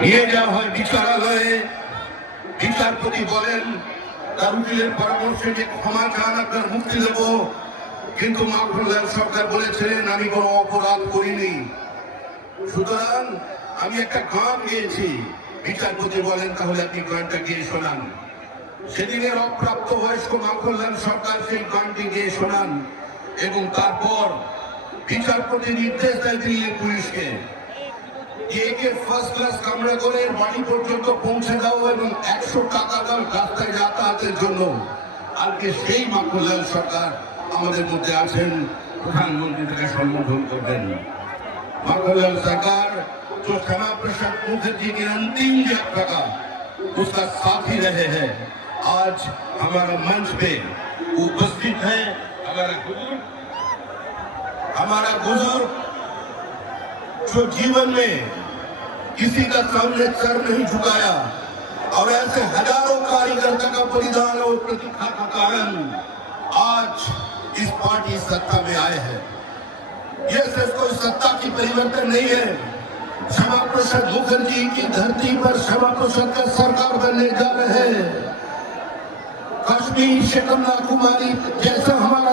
নিয়ে যাওয়া হয় বিচারালয়ে। বিচারপতি বলেন তার উকিলের পরামর্শে যে ক্ষমা চান, আপনার মুক্তি দেব। কিন্তু মাখরুল সরকার বলেছিলেন আমি কোনো অপরাধ করিনি, সুতরাং আমি একটা গান গেয়েছি। বিচারপতি বলেন তাহলে আপনি গানটা গিয়ে শোনান। সেদিনের অপ্রাপ্ত বয়স্ক মাখরুল সরকার সেই গানটি গিয়ে শোনান এবং তারপর বিচারপতি নির্দেশ দেয় দিল্লি পুলিশকে একে ফার্স্ট ক্লাস কামরা করে বাড়ি পর্যন্ত পৌঁছে দাও এবং 100 টাকা দাও রাস্তায় যাতায়াতের জন্য। আজকে সেই মাখরুল সরকার আমাদের মধ্যে আছেন, প্রধানমন্ত্রী থেকে সম্বোধন করবেন। माखनलाल सरकार जो श्यामा प्रसाद मुखर्जी की अंतिम यात्रा का उसका साथी रहे हैं, आज हमारा मंच पे उपस्थित है। हमारा बुजुर्ग जो जीवन में किसी का सामने सर नहीं झुकाया और ऐसे हजारों कार्यकर्ता का बलिदान और प्रतिष्ठा का कारण आज इस पार्टी सत्ता में आए हैं। यह सिर्फ कोई सत्ता की परिवर्तन नहीं है, श्यामा प्रसाद मुखर्जी की धरती पर श्यामा प्रसाद का सरकार बनने जा रहे हैं। कश्मीर से कन्याकुमारी जैसा हमारा